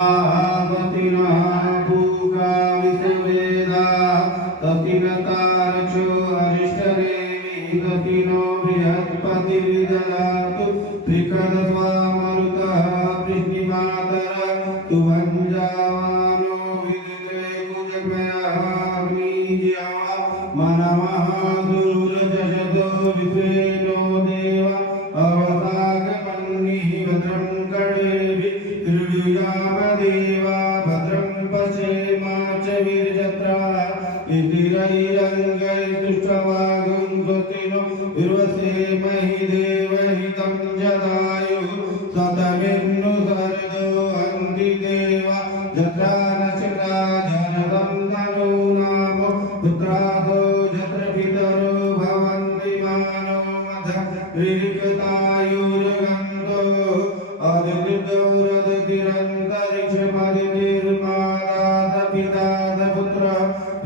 आवतिना भूगा विसवेदा ततिनतारचो अरिष्टरेमि गतिनो बृहस्पतिर्ददातु त्रिकदस्वामरुतः वृष्णिमातर तुभञ्जावानो विदिते कुजग्मयः अग्निज्या मनमः दुरुरजशतो विपेनो देव अवतागमन्निः भद्रं कडेभिः देवा भद्रं पश्येमा च वीरजत्रा इतिरैरङ्गैस्तुष्टवागुं स्वस्तिनो विर्वसेमहि देवहितं जदायुः सतमिन्नु सर्दो हन्ति देवा जत्रा नक्षत्रा जनतं तनो नाम पुत्रादो जत्र पितरो भवन्ति मानो मध ऋक्तायुर्गन्धो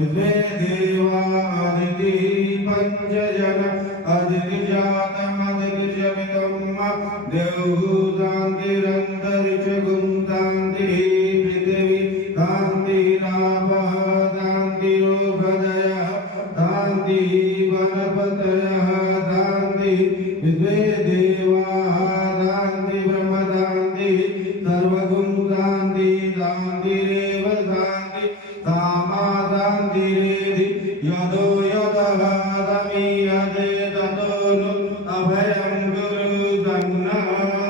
द्वे देवा अदिति पंचजन अदिति जातम अदिति जमितम देवहूतान्तिरन्तरिक्ष गुन्तान्ति पृथिवी तान्ति रापः तान्ति रोगदयः तान्ति वनपतयः तान्ति द्वे देवा तान्ति ब्रह्मतान्ति सर्वगुन्तान्ति तान्तिरेव तान्ति तामादान्तिरेधि यदो यदहादमीयते ततोनु अभयं गुरु तन्नः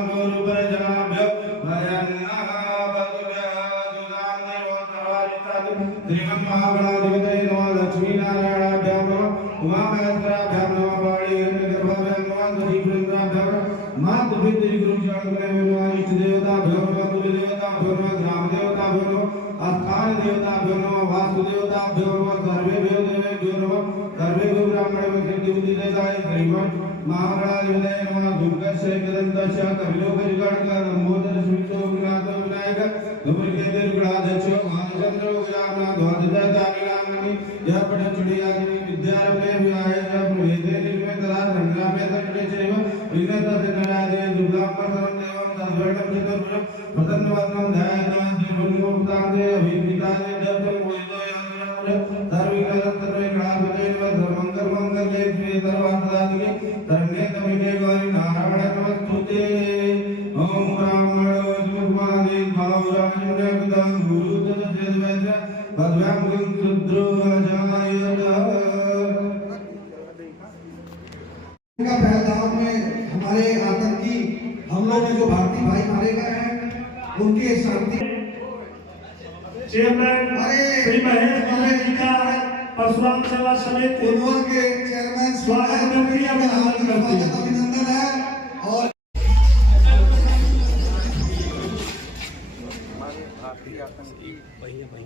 गुरुप्रजाभ्यो भयन्नः भगव्यः दुदान्निर्वोत्रवारितात् त्रिगं महागणाधिपतये नमः लक्ष्मीनारायणाभ्यां नमः उमामहेश्वराभ्यां नमः पाणिहिरण्यगर्भाभ्यां नमः सजीवृन्दाभ्यां नमः मातृपितृगुरुजनगणेभ्यो इष्टदेवताभ्यो नमः कुलदेवताभ्यो नमः ग्रामदेवताभ्यो नमः स्थान देवताभ्यो नमः वासुदेवताभ्यो नमः सर्वेभ्यो देवेभ्यो नमः सर्वेभ्यो ब्राह्मणेभ्यो सिद्धिबुद्धिदेवताय श्रीमन् महागणाधिपतये नमः दुर्गशेखरन्दश कविलोकजुगाणकार लंबोदर स्मितो विनाथ विनायक धूमकेतुर्गणाध्यक्ष भानुचंद्र गुजामनाथ ध्वजदानिलामणि यः पठचुडियादिनी विद्यारम्भे विहाय च प्रवेदे निर्मे तदा संग्रामे तटे चैव विघ्नतसिद्धनादे दुर्गाम्बरं देवं तद्वर्णं चतुर्भुजं प्रसन्नवदनं ध्यायामः श्रीमन्मोक्तान्ते अभिप्रीतान्ते दत्तं मुदितो यान्नमूलं सर्वविघ्नहस्तर्वविघ्नाधिपतये नमः सर्वमङ्गलमङ्गल्ये शिवे सर्वार्थसाधिके शरण्ये त्र्यम्बके गौरि नारायणे नमस्तुते ओम ब्राह्मणो सुखमादि भावराजन्यकृतं गुरुतदसेद्वैद्य भद्रां शूद्रो अजायत। का पहलगाम में हमारे आतंकी हमलों में जो भारतीय भाई मारे गए हैं उनके शांति चेयरमैन श्री महेश कुमार जी का परशुराम सेवा समिति के चेयरमैन स्वागत अभिनंदन है। और हमारे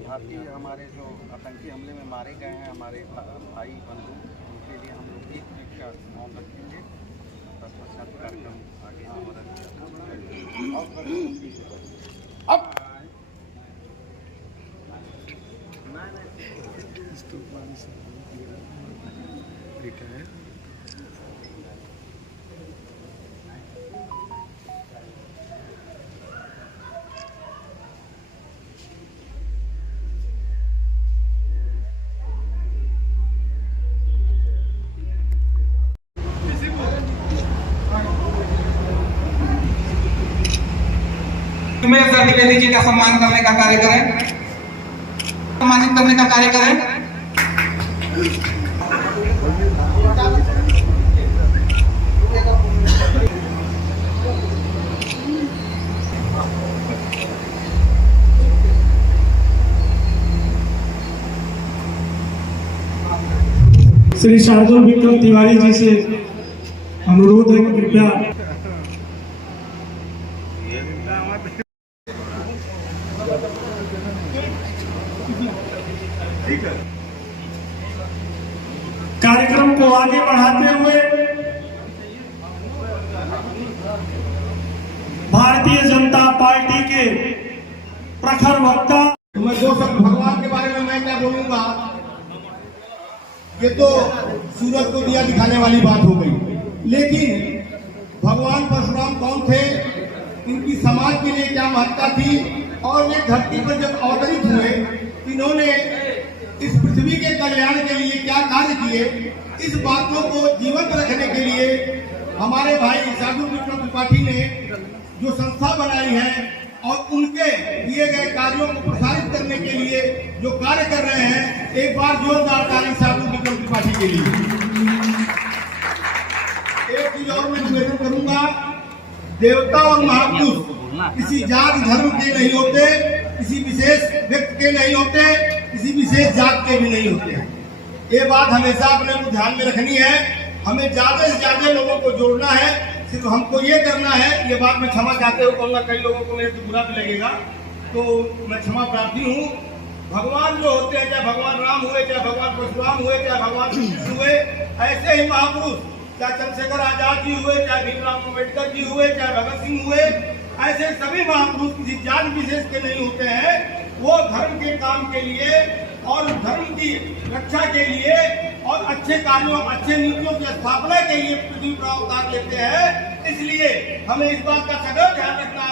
भारतीय हमारे जो आतंकी हमले में मारे गए हैं हमारे भाई बंधु उनके लिए हम लोग एक मिनट का मौन रखेंगे। तत्पश्चात कार्यक्रम आगे हमारा तुम्हें सर द्विवेदी जी का सम्मान करने का कार्य करें, सम्मानित करने का कार्य करें। श्री शार्दुल विक्रम तिवारी जी से अनुरोध है कि कृपया कार्यक्रम को आगे बढ़ाते हुए भारतीय जनता पार्टी के प्रखर वक्ता मैं दो शब्द भगवान के बारे में मैं क्या बोलूंगा, ये तो सूरज को दिया दिखाने वाली बात हो गई, लेकिन भगवान परशुराम कौन थे, इनकी समाज के लिए क्या महत्ता थी, और ये धरती पर जब अवतरित हुए, इन्होंने इस पृथ्वी के कल्याण के लिए क्या कार्य किए, इस बातों को जीवंत रखने के लिए हमारे भाई शार्दुल विक्रम त्रिपाठी ने जो संस्था बनाई है और उनके किए गए कार्यों को प्रसारित करने के लिए जो कार्य कर रहे हैं, एक बार जोरदार ताली शार्दुल विक्रम त्रिपाठी के लिए। एक चीज और मैं निवेदन करूंगा, देवता और महापुरुष किसी जात धर्म के नहीं होते, किसी विशेष व्यक्ति के नहीं होते, किसी विशेष जात के भी नहीं होते। ये बात हमेशा अपने को ध्यान में रखनी है। हमें ज्यादा से ज्यादा लोगों को जोड़ना है, सिर्फ हमको ये करना है। ये बात मैं क्षमा चाहते हुए कहूँगा, कई लोगों को मेरे से बुरा भी लगेगा, तो मैं क्षमा प्रार्थी हूँ। भगवान जो होते हैं, चाहे भगवान राम हुए, चाहे भगवान परशुराम हुए, चाहे भगवान कृष्ण हुए, ऐसे ही महापुरुष चाहे चंद्रशेखर आजाद जी हुए, चाहे भीमराव अम्बेडकर जी हुए, चाहे भगत सिंह हुए, ऐसे सभी महापुरुष किसी जात विशेष के नहीं होते हैं। वो धर्म के काम के लिए और धर्म की रक्षा के लिए और अच्छे कार्यों, अच्छे नीतियों की स्थापना के लिए पृथ्वी पर अवतार लेते हैं। इसलिए हमें इस बात का सदैव ध्यान रखना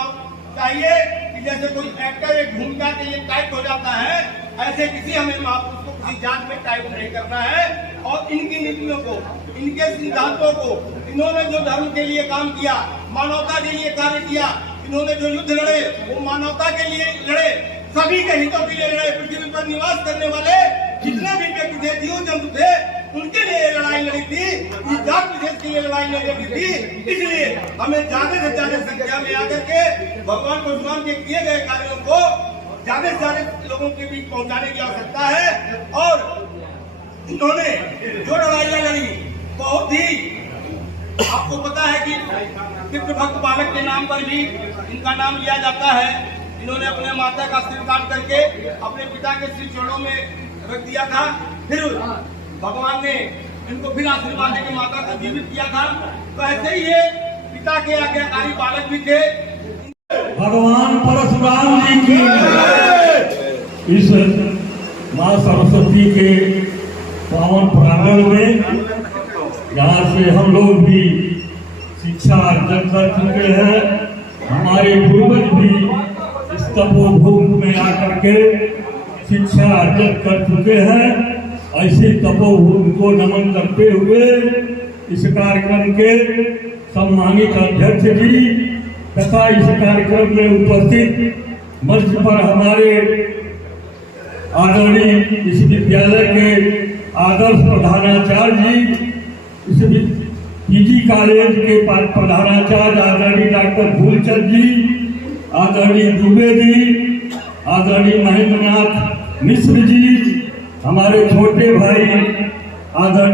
चाहिए कि जैसे कोई एक्टर एक भूमिका के लिए टाइप हो जाता है, ऐसे किसी हमें महापुरुष को किसी जात में टाइप नहीं करना है। और इनकी नीतियों को, इनके सिद्धांतों को, इन्होंने जो धर्म के लिए काम किया, मानवता के लिए कार्य किया, इन्होंने जो युद्ध लड़े वो मानवता के लिए लड़े, सभी के हितों के लिए लड़े। पृथ्वी पर निवास करने वाले जितने भी व्यक्ति थे, जीव जंतु थे, उनके लिए लड़ाई लड़ी थी। ये जात विशेष के लिए लड़ाई नहीं लड़ी थी। इसलिए हमें ज्यादा से ज्यादा संख्या में आकर के भगवान परशुराम के किए गए कार्यों को ज्यादा से ज्यादा लोगों के बीच पहुंचाने की आवश्यकता है। और इन्होंने जो लड़ाइयाँ लड़ी, बहुत ही आपको पता है कि पितृभक्त बालक के नाम पर भी इनका नाम लिया जाता है। इन्होंने अपने माता का सिर काट करके अपने पिता के श्री चरणों में रख दिया था। फिर भगवान ने इनको फिर आशीर्वाद देकर माता को जीवित किया था। तो ऐसे ही ये पिता के आज्ञाकारी बालक भी थे। भगवान परशुराम जी की इस माँ सरस्वती के पावन प्रांगण में, यहाँ से हम लोग भी शिक्षा अर्जन कर चुके हैं। हमारे पूर्वज भी इस तपोभूमि में आकर के शिक्षा अर्जन कर चुके हैं। ऐसे तपोभूमि को नमन करते हुए इस कार्यक्रम के सम्मानित अध्यक्ष जी तथा इस कार्यक्रम में उपस्थित मंच पर हमारे आदरणीय इस विद्यालय के आदर्श प्रधानाचार्य जी, इस पीजी कॉलेज के प्रधानाचार्य आदरणीय डॉक्टर फूलचंद जी, आदरणीय दुबे जी, आदरणीय महेंद्रनाथ मिश्र जी, हमारे छोटे भाई आदरणीय